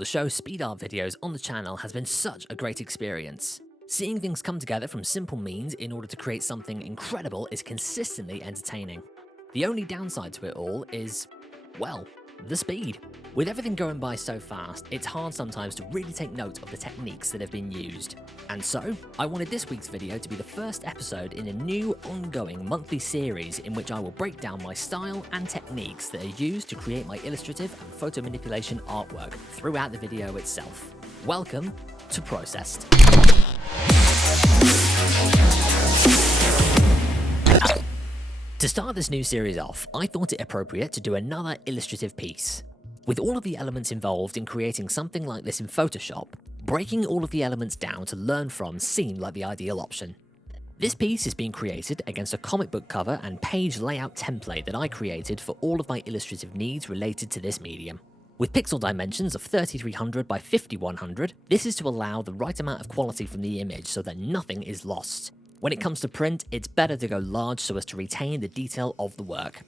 to show speed art videos on the channel has been such a great experience. Seeing things come together from simple means in order to create something incredible is consistently entertaining. The only downside to it all is, well, the speed. With everything going by so fast, it's hard sometimes to really take note of the techniques that have been used. And so, I wanted this week's video to be the first episode in a new, ongoing monthly series in which I will break down my style and techniques that are used to create my illustrative and photo manipulation artwork throughout the video itself. Welcome to ProcessED. To start this new series off, I thought it appropriate to do another illustrative piece. With all of the elements involved in creating something like this in Photoshop, breaking all of the elements down to learn from seemed like the ideal option. This piece is being created against a comic book cover and page layout template that I created for all of my illustrative needs related to this medium. With pixel dimensions of 3300 by 5100, this is to allow the right amount of quality from the image so that nothing is lost. When it comes to print, it's better to go large so as to retain the detail of the work.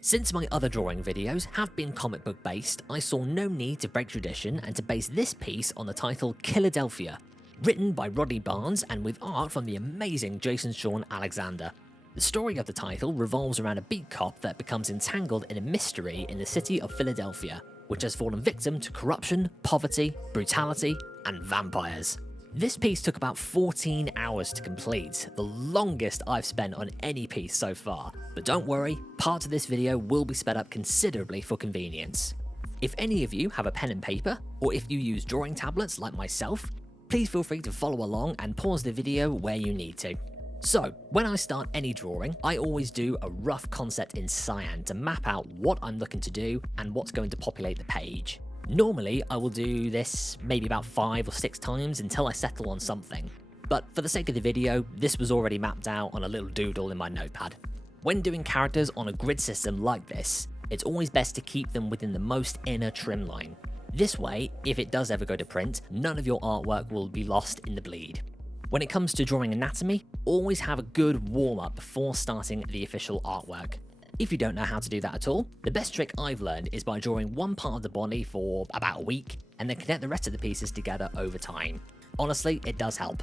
Since my other drawing videos have been comic book based, I saw no need to break tradition and to base this piece on the title Killadelphia, written by Rodney and with art from the amazing Shawn Alexander. The story of the title revolves around a beat cop that becomes entangled in a mystery in the city of Philadelphia, which has fallen victim to corruption, poverty, brutality, and vampires. This piece took about 14 hours to complete, the longest I've spent on any piece so far, but don't worry, parts of this video will be sped up considerably for convenience. If any of you have a pen and paper, or if you use drawing tablets like myself, please feel free to follow along and pause the video where you need to. So, when I start any drawing, I always do a rough concept in cyan to map out what I'm looking to do and what's going to populate the page. Normally, I will do this maybe about 5 or 6 times until I settle on something. But for the sake of the video, this was already mapped out on a little doodle in my notepad. When doing characters on a grid system like this, it's always best to keep them within the most inner trim line. This way, if it does ever go to print, none of your artwork will be lost in the bleed. When it comes to drawing anatomy, always have a good warm-up before starting the official artwork. If you don't know how to do that at all, the best trick I've learned is by drawing one part of the body for about a week and then connect the rest of the pieces together over time. Honestly, it does help.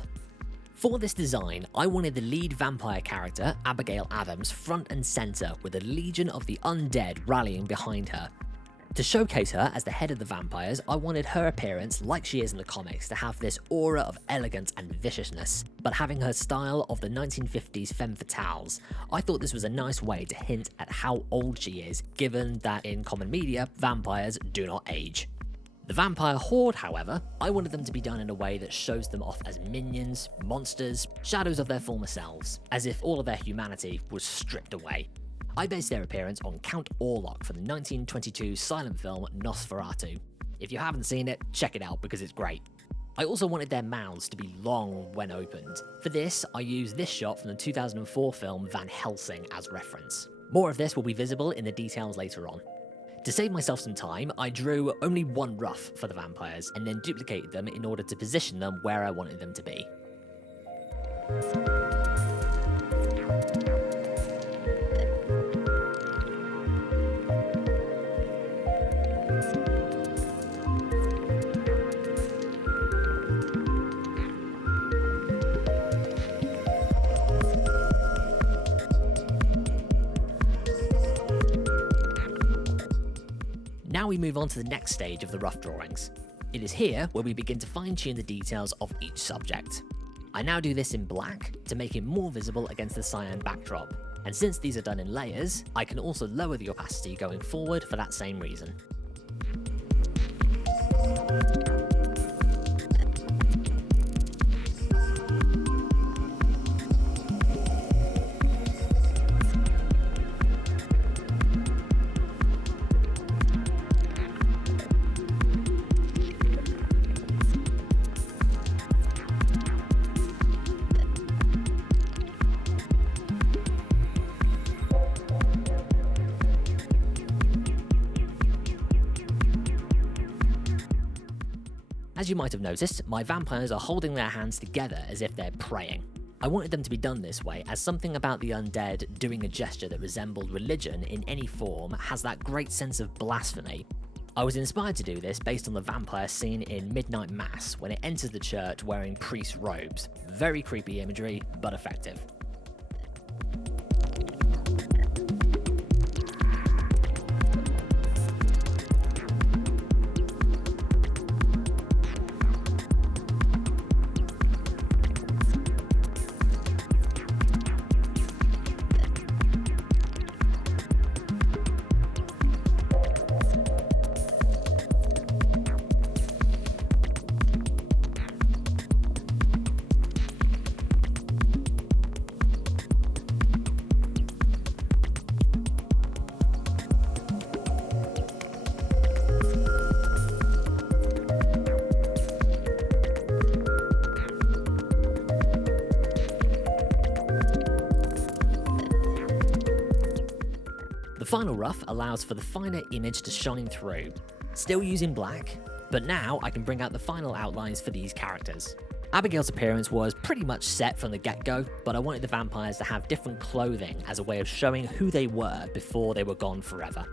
For this design, I wanted the lead vampire character, Abigail Adams, front and center with a legion of the undead rallying behind her. To showcase her as the head of the vampires, I wanted her appearance, like she is in the comics, to have this aura of elegance and viciousness, but having her style of the 1950s femme fatales. I thought this was a nice way to hint at how old she is, given that in common media, vampires do not age. The vampire Horde, however, I wanted them to be done in a way that shows them off as minions, monsters, shadows of their former selves, as if all of their humanity was stripped away. I based their appearance on Count Orlok from the 1922 silent film Nosferatu. If you haven't seen it, check it out because it's great. I also wanted their mouths to be long when opened. For this, I used this shot from the 2004 film Van Helsing as reference. More of this will be visible in the details later on. To save myself some time, I drew only one rough for the vampires and then duplicated them in order to position them where I wanted them to be. Now we move on to the next stage of the rough drawings. It is here where we begin to fine-tune the details of each subject. I now do this in black to make it more visible against the cyan backdrop, and since these are done in layers, I can also lower the opacity going forward for that same reason. As you might have noticed, my vampires are holding their hands together as if they're praying. I wanted them to be done this way, as something about the undead doing a gesture that resembled religion in any form has that great sense of blasphemy. I was inspired to do this based on the vampire scene in Midnight Mass when it enters the church wearing priest robes. Very creepy imagery, but effective. The final rough allows for the finer image to shine through, still using black, but now I can bring out the final outlines for these characters. Abigail's appearance was pretty much set from the get-go, but I wanted the vampires to have different clothing as a way of showing who they were before they were gone forever.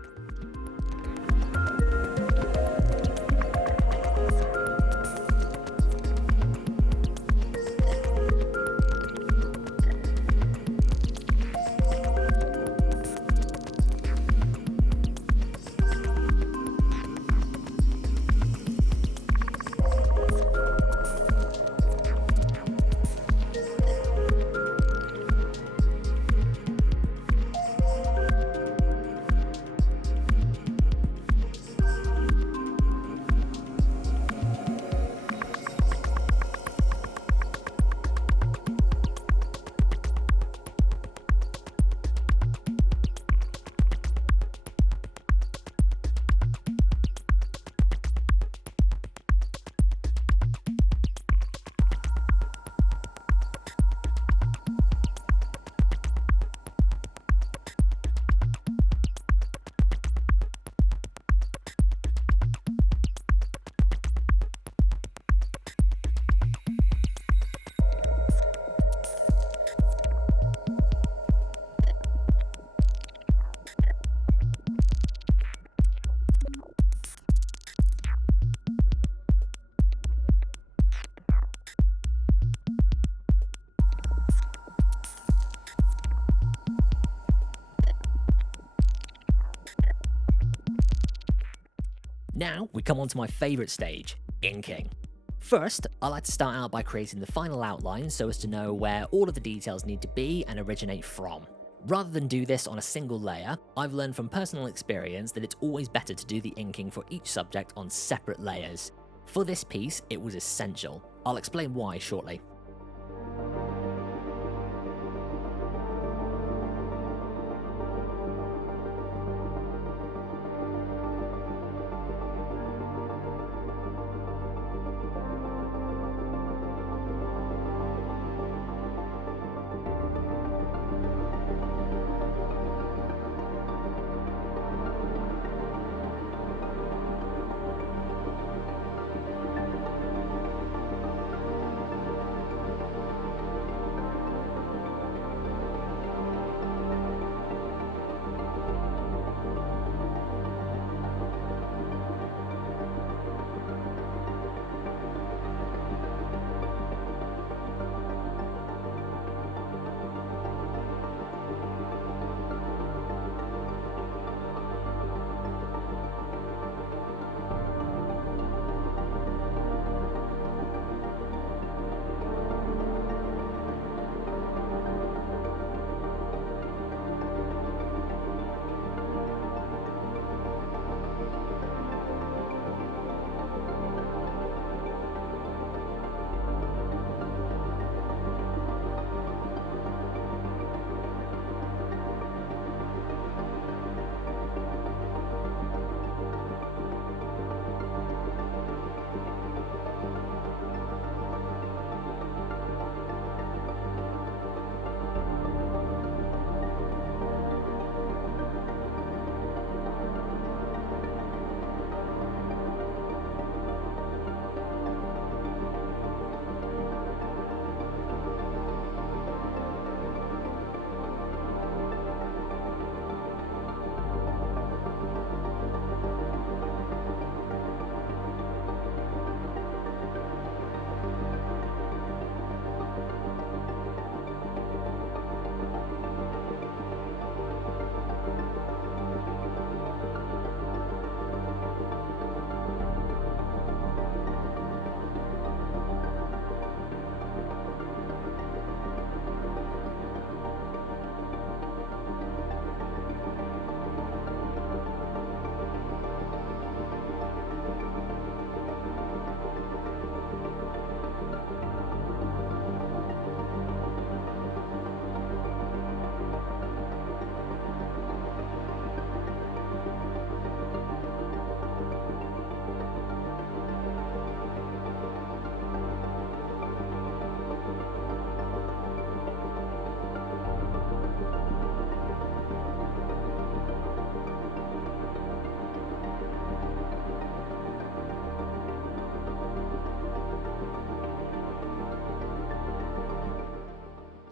Now we come on to my favourite stage, inking. First, I like to start out by creating the final outline so as to know where all of the details need to be and originate from. Rather than do this on a single layer, I've learned from personal experience that it's always better to do the inking for each subject on separate layers. For this piece, it was essential. I'll explain why shortly.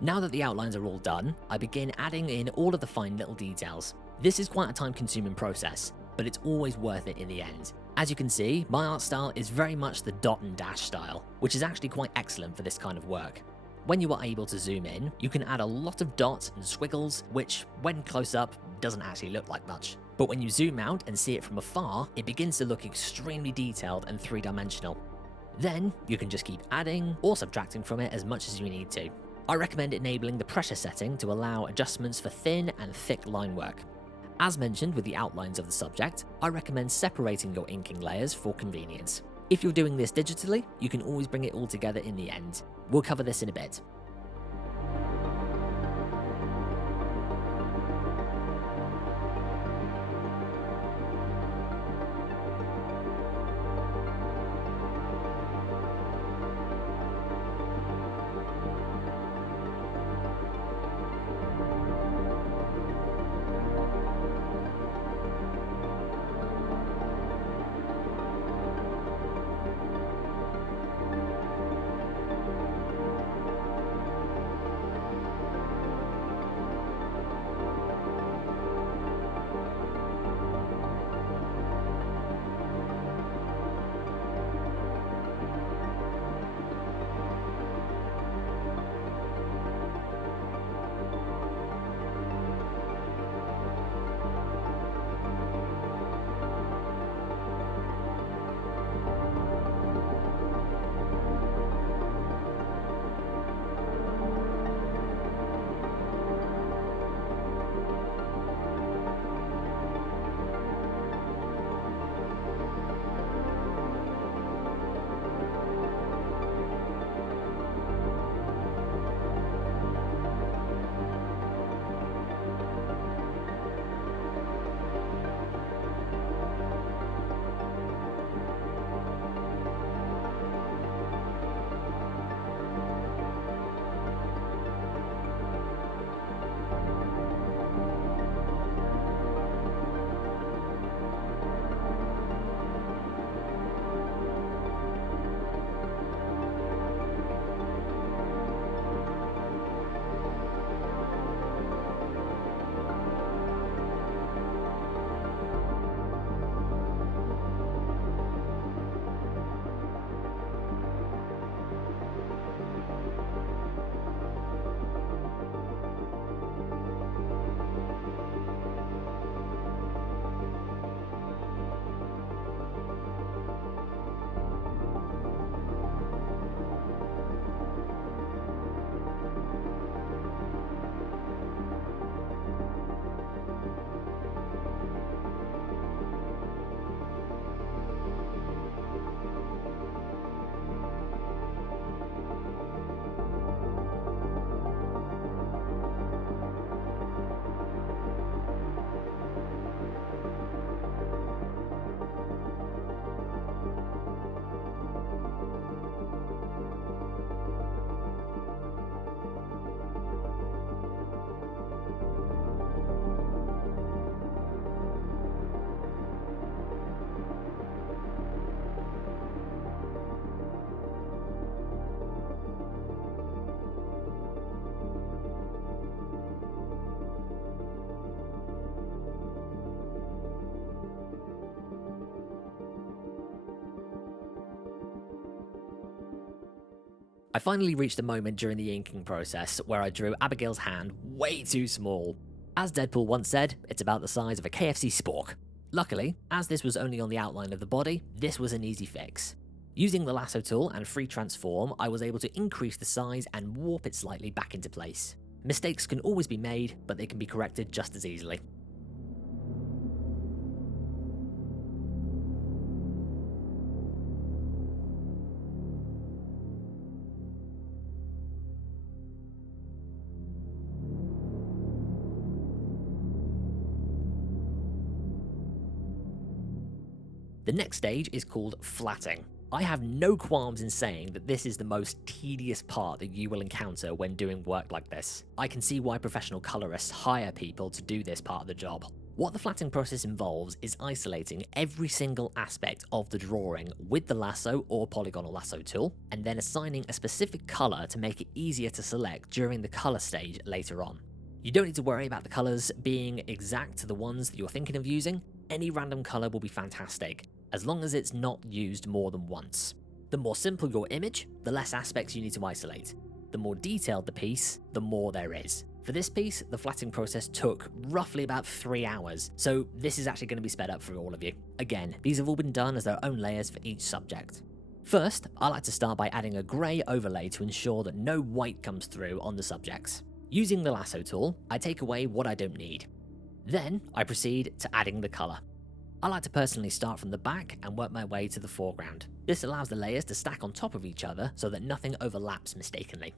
Now that the outlines are all done, I begin adding in all of the fine little details. This is quite a time-consuming process, but it's always worth it in the end. As you can see, my art style is very much the dot and dash style, which is actually quite excellent for this kind of work. When you are able to zoom in, you can add a lot of dots and squiggles, which, when close up, doesn't actually look like much. But when you zoom out and see it from afar, it begins to look extremely detailed and three-dimensional. Then, you can just keep adding or subtracting from it as much as you need to. I recommend enabling the pressure setting to allow adjustments for thin and thick line work. As mentioned with the outlines of the subject, I recommend separating your inking layers for convenience. If you're doing this digitally, you can always bring it all together in the end. We'll cover this in a bit. I finally reached a moment during the inking process where I drew Abigail's hand way too small. As Deadpool once said, it's about the size of a KFC spork. Luckily, as this was only on the outline of the body, this was an easy fix. Using the lasso tool and free transform, I was able to increase the size and warp it slightly back into place. Mistakes can always be made, but they can be corrected just as easily. The next stage is called flatting. I have no qualms in saying that this is the most tedious part that you will encounter when doing work like this. I can see why professional colorists hire people to do this part of the job. What the flattening process involves is isolating every single aspect of the drawing with the lasso or polygonal lasso tool, and then assigning a specific color to make it easier to select during the color stage later on. You don't need to worry about the colors being exact to the ones that you're thinking of using. Any random color will be fantastic, as long as it's not used more than once. The more simple your image, the less aspects you need to isolate. The more detailed the piece, the more there is. For this piece, the flattening process took roughly about 3 hours, so this is actually going to be sped up for all of you. Again, these have all been done as their own layers for each subject. First, I like to start by adding a grey overlay to ensure that no white comes through on the subjects. Using the lasso tool, I take away what I don't need. Then, I proceed to adding the colour. I like to personally start from the back and work my way to the foreground. This allows the layers to stack on top of each other so that nothing overlaps mistakenly.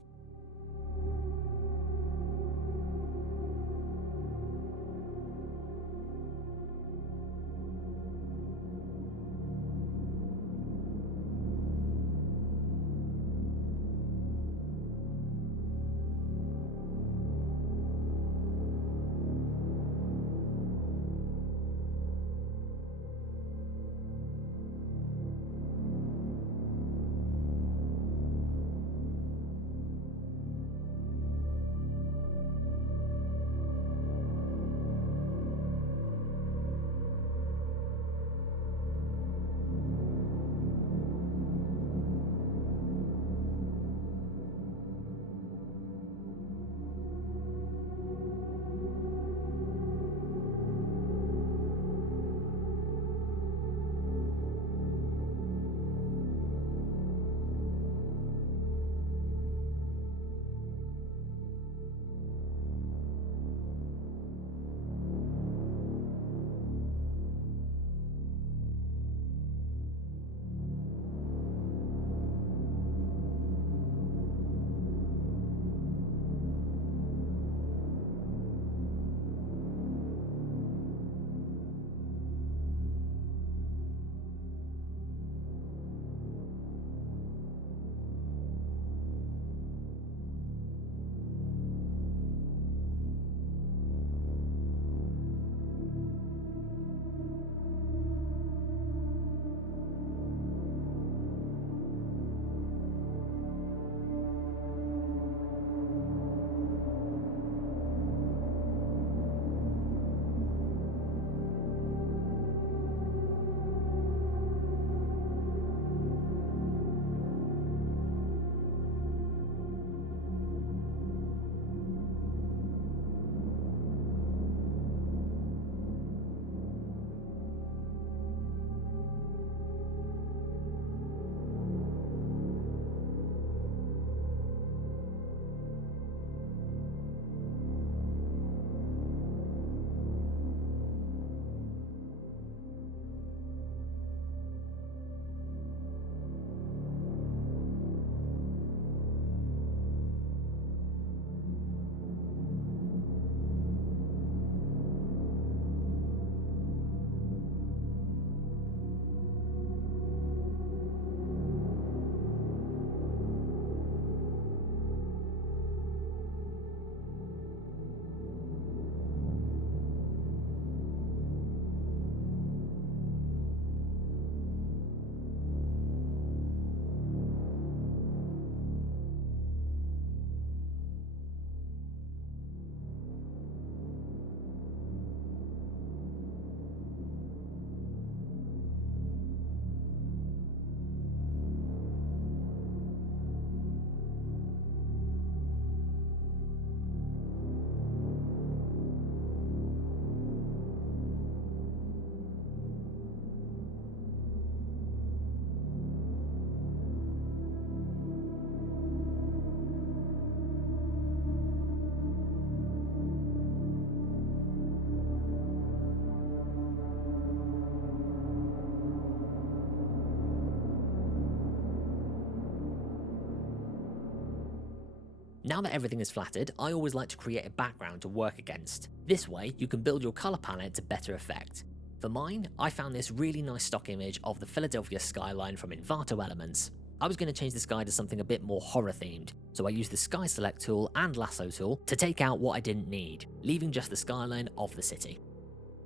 Now that everything is flattered, I always like to create a background to work against. This way, you can build your colour palette to better effect. For mine, I found this really nice stock image of the Killadelphia skyline from Envato Elements. I was going to change the sky to something a bit more horror themed, so I used the Sky Select tool and Lasso tool to take out what I didn't need, leaving just the skyline of the city.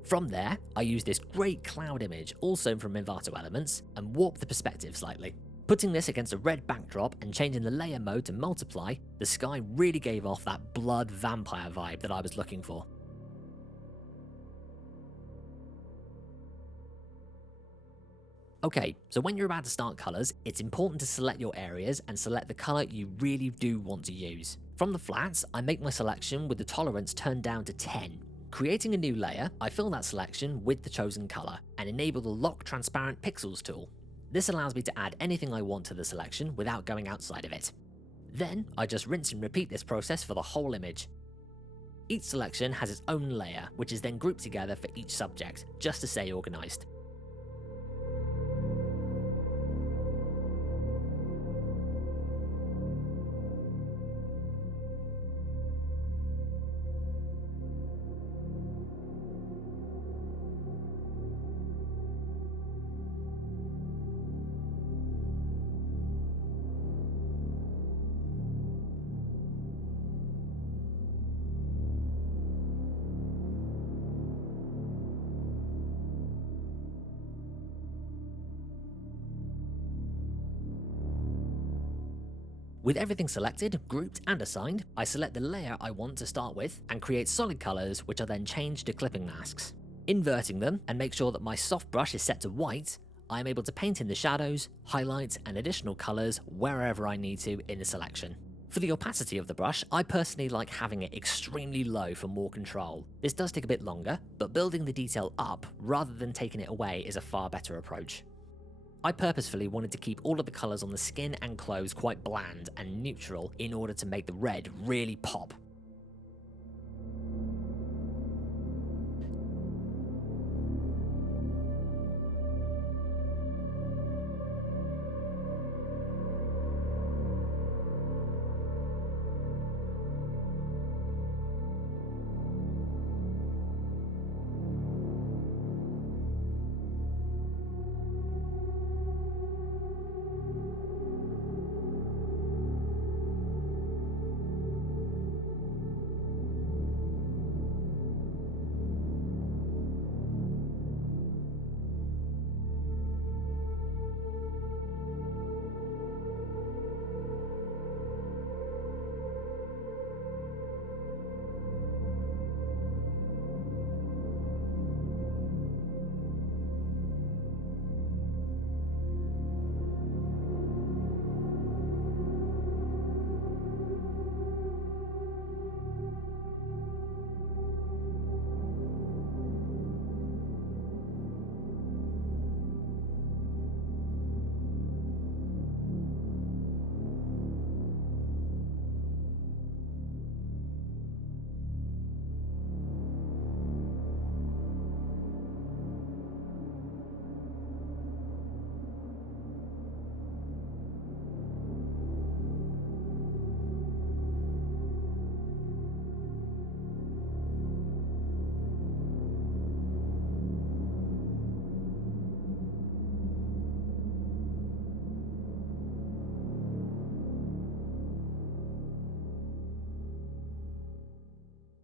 From there, I use this great cloud image, also from Envato Elements, and warp the perspective slightly. Putting this against a red backdrop and changing the layer mode to multiply, the sky really gave off that blood vampire vibe that I was looking for. Okay, so when you're about to start colours, it's important to select your areas and select the colour you really do want to use. From the flats, I make my selection with the tolerance turned down to 10. Creating a new layer, I fill that selection with the chosen colour, and enable the Lock Transparent Pixels tool. This allows me to add anything I want to the selection without going outside of it. Then, I just rinse and repeat this process for the whole image. Each selection has its own layer, which is then grouped together for each subject, just to stay organised. With everything selected, grouped and assigned, I select the layer I want to start with and create solid colours, which are then changed to clipping masks. Inverting them and make sure that my soft brush is set to white, I am able to paint in the shadows, highlights and additional colours wherever I need to in the selection. For the opacity of the brush, I personally like having it extremely low for more control. This does take a bit longer, but building the detail up rather than taking it away is a far better approach. I purposefully wanted to keep all of the colours on the skin and clothes quite bland and neutral in order to make the red really pop.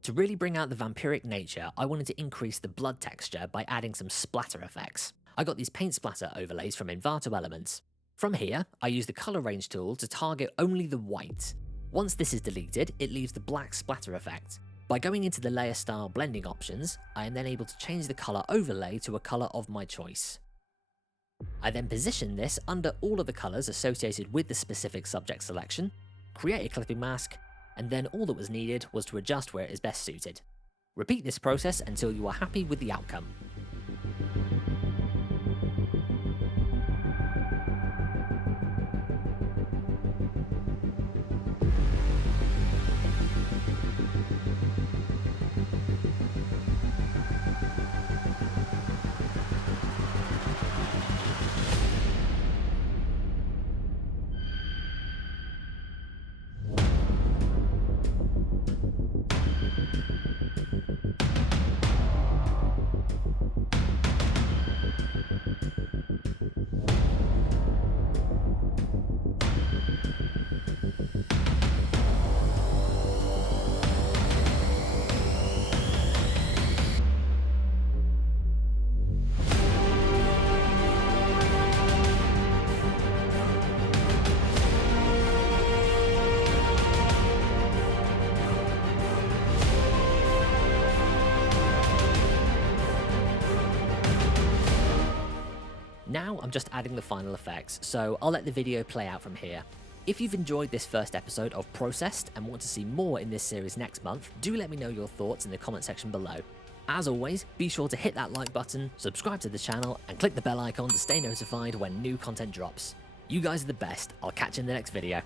To really bring out the vampiric nature, I wanted to increase the blood texture by adding some splatter effects. I got these paint splatter overlays from Envato Elements. From here, I use the color range tool to target only the white. Once this is deleted, it leaves the black splatter effect. By going into the layer style blending options, I am then able to change the color overlay to a color of my choice. I then position this under all of the colors associated with the specific subject selection, create a clipping mask, and then all that was needed was to adjust where it is best suited. Repeat this process until you are happy with the outcome. Now I'm just adding the final effects, so I'll let the video play out from here. If you've enjoyed this first episode of ProcessED and want to see more in this series next month, do let me know your thoughts in the comment section below. As always, be sure to hit that like button, subscribe to the channel, and click the bell icon to stay notified when new content drops. You guys are the best. I'll catch you in the next video.